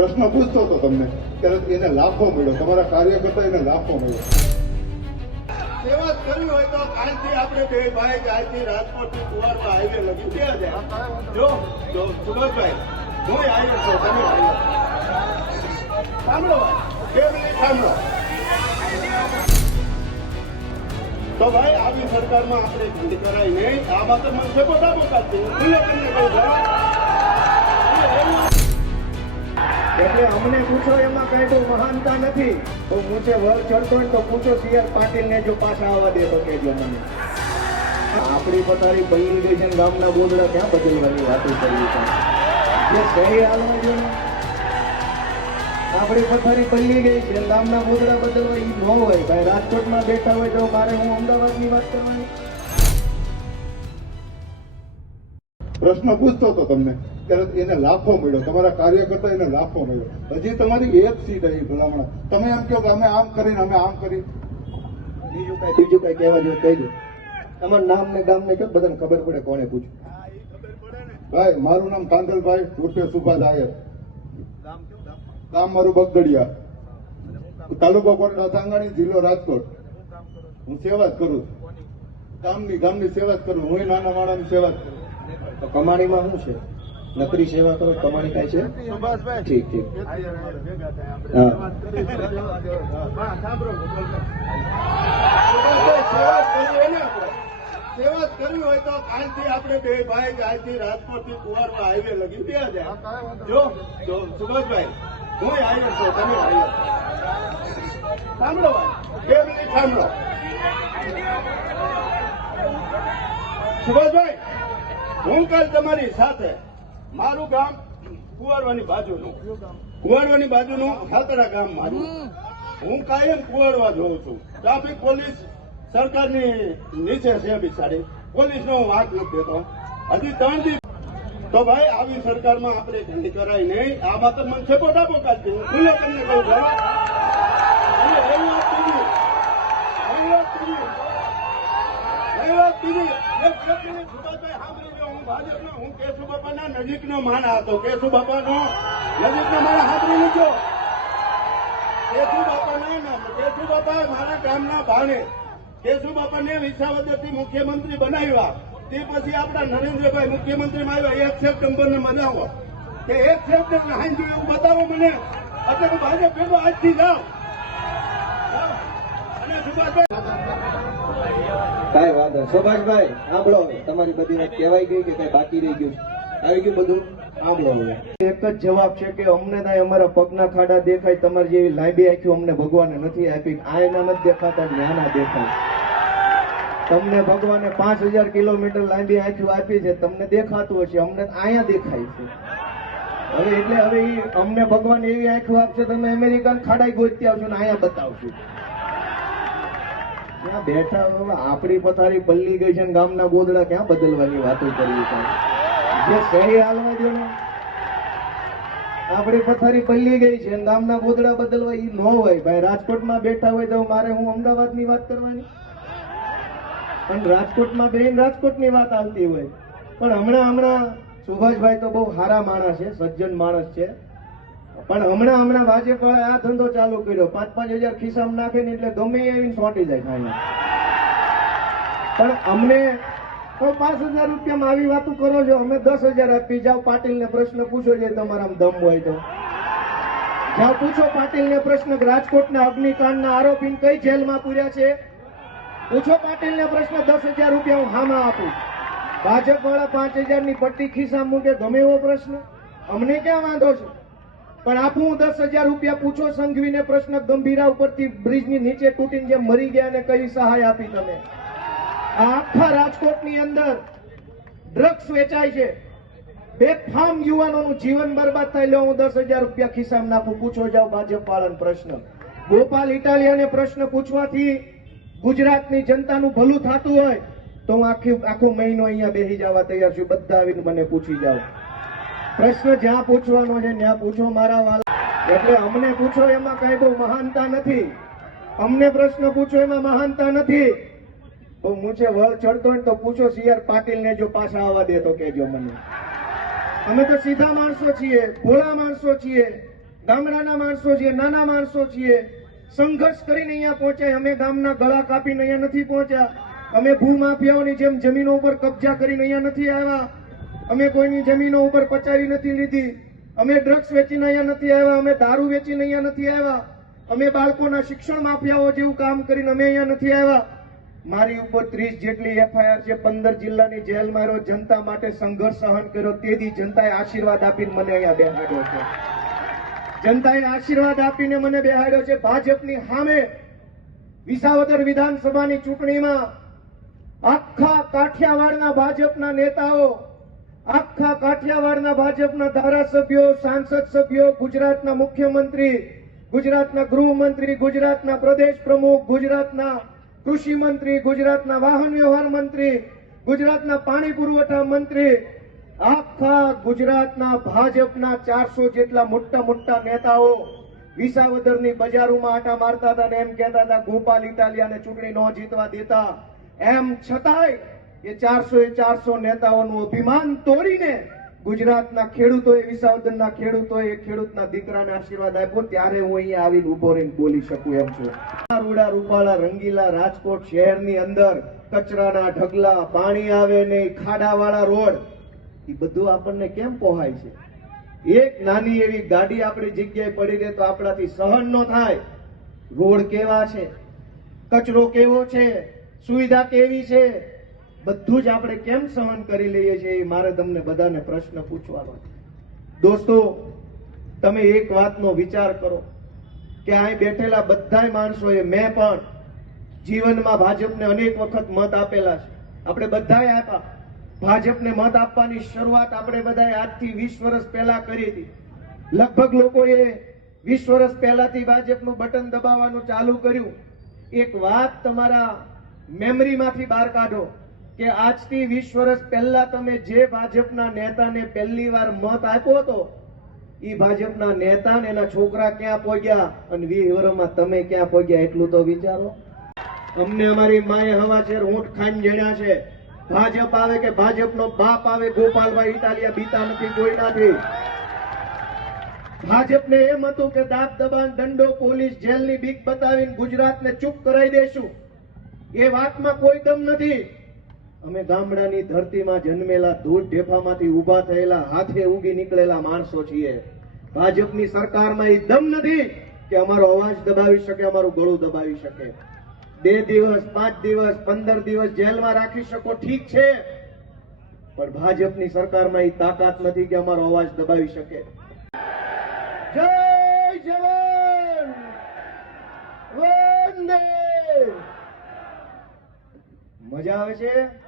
પ્રશ્ન પૂછતો હતો તમને, ત્યારે એને લાફો મળ્યો. તમારા કાર્યકર્તા એને લાફો મળ્યો. સેવા કરવી હોય તો કાલથી આપણે ભાઈ આજથી જો જો, સુભાષભાઈ હું આવ્યો છું તમે સાંભળો તો ભાઈ, આવી સરકારમાં આપણે કરાય નહીં. આ તો મને ખુલ્લે તમને કહું એટલે અમને પૂછો, એમાં કઈ મહાનતા નથી. તો ઊંચે વર ચડતો હોય તો પૂછો, સીઆર પાટીલ ને જો પાછા આવવા દે તો કેજો મને. આપણી ગઈ છે ગામના બોદડા ક્યાં બદલવાની વાતો કરી છે? જે સહી હાલમાં જો આપણી પથારી પલ્લી ગઈ છે ગામના બોદડા બદલવા એ ન હોય. ભાઈ, રાજકોટમાં બેઠા હોય તો મારે હું અમદાવાદની વાત કરવાની? પ્રશ્ન પૂછતો હતો તમને. ત્યારે એને લાફો મળ્યો. તમારા કાર્યકર્તા એને લાફો મળ્યો. હજી તમારી એક સીટ આવી ભલામણ. તમે એમ કહો કે અમે આમ કરીને અમે આમ કરી. બીજું કઈ બીજું કઈ કહેવા જેવું કહી દો. તમારું નામ ને ગામ ને કહો બધાને ખબર પડે કોને પૂછ્યું? ભાઈ મારું નામ કાંદલભાઈ ઉર્ફે સુભાષ આયર. ગામ મારું બગદડિયા. તાલુકો કોટડા સાંગાણી જિલ્લો રાજકોટ. હું સેવા જ કરું ગામની ગામની સેવા જ કરું હું નાના માણસની સેવા જ કરું તો કમાણીમાં શું છે? નકરી સેવા કરો કમાણી થાય છે? ઠીક ઠીક. સેવા જ કરવી હોય તો કાલથી આપણે બે ભાઈ કાલથી રાજકોટથી કુવારવા હાઈવે લગી બે જાય જો જો સુભાષભાઈ હું હાઈવે છું તમે હાઈવે સાંભળો બે મિનિટ સાંભળો. સુભાષભાઈ હું કાલ તમારી સાથે મારું ગામ કુવારવાની બાજુનું. કુવાડવાની બાજુનું ખાતરા ગામ મારું. હું કાયમ કુવાડવા જોઉં છું. ટ્રાફિક પોલીસ સરકારની નીચે છે બિચારી. પોલીસનો હું વાંક નથી દેતો. હજી ત્રણ દિવસ. તો ભાઈ આવી સરકારમાં આપણે ઘણી કરાય નહીં. આમાં તો મને છેપો ડાબો કાઢતી હું ખુલ્લો તમને કહું છું અને એવી વાત બીજી એવી વાત બીજી એવી વાત બીજી એક એક મિનિટ સુભાષભાઈ સાંભળી લો હું ભાજપનો, હું કેશુ બાપાના નજીકનો માણા હતો. કેશુ બાપાનો નજીકનો માણા હાથરી લીધો. કેશુ બાપાના કેશુ બાપા મારા ગામના ભાણે. કેશુ બાપાને વિસાવદરથી મુખ્યમંત્રી બનાવ્યા. તે પછી આપણા નરેન્દ્રભાઈ મુખ્યમંત્રીમાં આવ્યા. એક સપ્ટેમ્બરને મનાવો. કે એક સપ્ટેમ્બર હાંજી એવું બતાવો મને. અત્યારે ભાજપ ભેગો આજથી જાઉં. અને સુભાષભાઈ કાંઈ વાંધો સુભાષભાઈ, સાંભળો તમારી બધી વાત કહેવાય ગઈ કે કઈ બાકી રહી ગયું આવી ગયું બધું? એક જ જવાબ છે કે અમને થાય અમારા પગના ખાડા દેખાય, તમારી જેવી લાંબી આંખ્યું અમને ભગવાને નથી આપી. આયના નથી દેખાતા નાના દેખાય. તમને ભગવાને પાંચ હજાર કિલોમીટર લાંબી આંખ્યું આપી છે, તમને દેખાતું હશે, અમને અહીંયા દેખાય છે. હવે એટલે હવે અમને ભગવાન એવી આંખ્યું આપશે, તમે અમેરિકન ખાડાઈ ગોતી આવશો ને અહીંયા બતાવશું. ત્યાં બેઠા આપણી પથારી પલ્લી ગઈ છે ગામના ગોદડા ક્યાં બદલવાની વાતો કરવી છે? જે સહી હાલવા દો ને, આપણી પથારી પલ્લી ગઈ છે ગામના ગોદડા બદલવા એ ન હોય. ભાઈ, રાજકોટમાં બેઠા હોય તો મારે હું અમદાવાદની વાત કરવાની? પણ રાજકોટમાં બેન રાજકોટની વાત આવતી હોય. પણ હમણાં હમણાં સુભાષભાઈ તો બહુ સારા માણસ છે, સજ્જન માણસ છે. પણ હમણાં હમણાં ભાજપ આ ધંધો ચાલુ કર્યો. પાંચ પાંચ હજાર ખિસ્સામાં નાખે ને એટલે ગમે આવીને સોંટી જાય ખાઈને પણ અમને કોઈ પાંચ હજાર રૂપિયામાં આવી વાતો કરો છો. અમે દસ હજાર આપી જાઓ પાટીલને પ્રશ્ન પૂછો જે તમારા દમ હોય તો. જાઓ પૂછો પાટીલને પ્રશ્ન. રાજકોટના અગ્નિકાંડના આરોપીને કઈ જેલમાં પૂર્યા છે? પૂછો પાટીલને પ્રશ્ન. દસ હજાર રૂપિયા હું હામાં આપું. ભાજપ વાળા પાંચ હજારની પટ્ટી ખિસ્સા મૂકે. ગમે એવો પ્રશ્ન. અમને ક્યાં વાંધો છે? પણ આપણું દસ હજાર રૂપિયા પૂછો સંઘવીને પ્રશ્ન ગંભીરા ઉપરથી બ્રિજની નીચે તૂટીને જે મરી ગયા ને કઈ સહાય આપી તમે. આખા રાજકોટની અંદર ડ્રગ્સ વેચાય છે. બેફામ યુવાનોનું જીવન બરબાદ થાય લો હું દસ હજાર રૂપિયા ખિસ્સામાં નાખું. પૂછો જાઓ ભાજપ વાળાને પ્રશ્ન. ગોપાલ ઇટાલિયાને પ્રશ્ન પૂછવાથી ગુજરાતની જનતાનું ભલું થતું હોય તો હું આખી આખો મહિનો અહીંયા બેસી જવા તૈયાર છું. બધા આવીને મને પૂછી જાઓ. પ્રશ્ન જ્યાં પૂછવાનો છે, ત્યાં પૂછો મારા વાલા. એટલે અમને પૂછો એમાં કઈ બહુ મહાનતા નથી. અમને પ્રશ્ન પૂછો એમાં મહાનતા નથી. તો મૂછે વળ ચડતો ને તો પૂછો સીઆર પાટીલ ને જો પાછા આવવા દે તો કેજો મને. અમે તો સીધા માણસો છીએ, ભોળા માણસો છીએ, ગામડાના માણસો છીએ, નાના માણસો છીએ. સંઘર્ષ કરીને અહીંયા પહોંચ્યા, અમે ગામના ગળા કાપીને અહીંયા નથી પહોંચ્યા. અમે ભૂમાફિયાઓની જેમ જમીનો ઉપર કબજા કરીને અહીંયા નથી આવ્યા. અમે કોઈની જમીનો ઉપર પચારી નથી લીધી. અમે ડ્રગ્સ વેચીને અહીંયા નથી આવ્યા, અમે દારૂ વેચીને અહીંયા નથી આવ્યા. અમે બાળકોના શિક્ષણ માફિયાઓ જેવું કામ કરીને અમે અહીંયા નથી આવ્યા. મારી ઉપર ત્રીસ જેટલી એફઆઈઆર છે, પંદર જિલ્લાની જેલ માર્યો, જનતા માટે સંઘર્ષ સહન કર્યો, તેથી જનતાએ આશીર્વાદ આપીને મને અહીંયા બેહાડ્યો છે. જનતાએ આશીર્વાદ આપીને મને બેહાડ્યો છે. ભાજપની સામે વિસાવદર વિધાનસભાની ચૂંટણીમાં આખા કાઠિયાવાડના ભાજપના નેતાઓ આખા કાઠિયાવાડના ભાજપના ધારાસભ્યો, સાંસદ સભ્યો, ગુજરાતના મુખ્યમંત્રી, ગુજરાતના ગૃહમંત્રી, ગુજરાતના પ્રદેશ પ્રમુખ, ગુજરાતના કૃષિ મંત્રી, ગુજરાતના વાહન વ્યવહાર મંત્રી, ગુજરાતના પાણી પુરવઠા મંત્રી, આખા ગુજરાતના ભાજપના ચારસો જેટલા મોટા મોટા નેતાઓ વિસાવદરની બજારોમાં આટા મારતા હતા ને એમ કહેતા હતા, ગોપાલ ઇટાલિયાને ચૂંટણી ન જીતવા દેતા. એમ છતાંય એ ચારસો એ ચારસો નેતાઓનું અભિમાન તોડીને ગુજરાતના ખેડૂતોએ, વિસાવદનના ખેડૂતોએ ખેડૂતના દીકરાને આશીર્વાદ આપ્યો, ત્યારે હું અહીંયા આવીને ઊભો રહીને બોલી શકું એમ છું. રૂડા રૂપાળા રંગીલા રાજકોટ શહેરની અંદર કચરાના ઢગલા, પાણી આવે ને ખાડાવાળા રોડ, એ બધું આપણને કેમ પોહાય છે? એક નાની એવી ગાડી આપણી જગ્યાએ પડી રહે તો આપણાથી સહન ન થાય. રોડ કેવા છે? કચરો કેવો છે? સુવિધા કેવી છે? બધું જ આપણે કેમ સહન કરી લઈએ છીએ મારે તમને બધાને પ્રશ્ન પૂછવાનો દોસ્તો, તમે એક વાતનો વિચાર કરો કે અહીં બેઠેલા બધાય માણસોએ મેં પણ જીવનમાં ભાજપને અનેક વખત મત આપેલા છે. આપણે બધાએ આપ્યા ભાજપને મત આપવાની શરૂઆત આપણે બધાએ આજથી વીસ વર્ષ પહેલા કરી હતી. લગભગ લોકોએ વીસ વર્ષ પહેલાથી ભાજપનું બટન દબાવવાનું ચાલુ કર્યું. એક વાત તમારા મેમરીમાંથી બહાર કાઢો. કે આજથી વીસ વર્ષ પહેલા તમે જે ભાજપના નેતાને પહેલી વાર મત આપ્યો હતો એ ભાજપના નેતા ને એના છોકરા ક્યાં પહોંચ્યા અને વીસ વર્ષમાં તમે ક્યાં પહોંચ્યા એટલું તો વિચારો. અમને અમારી માએ હવાચેર ઊંટ ખાઈને જણ્યા છે, ભાજપ આવે કે ભાજપનો બાપ આવે ગોપાલભાઈ ઇટાલિયા બીતા નથી, કોઈ નથી. ભાજપને એમ હતું કે દાબ દબાણ, દંડો, પોલીસ, જેલની બીક બતાવીને ગુજરાતને ચૂપ કરાવી દેશું. એ વાતમાં કોઈ દમ નથી. અમે ગામડાની ધરતીમાં જન્મેલા ધૂળ ઢેફામાંથી ઊભા થયેલા હાથે ઉગી નીકળેલા માણસો છીએ. ભાજપની સરકારમાં એ દમ નથી કે અમારો અવાજ દબાવી શકે, અમારું ગળું દબાવી શકે. બે દિવસ, પાંચ દિવસ, પંદર દિવસ જેલમાં રાખી શકો, ઠીક છે. પણ ભાજપની સરકારમાં એ તાકાત નથી કે અમારો અવાજ દબાવી શકે. જય જવાન! વંદે! મજા આવે છે?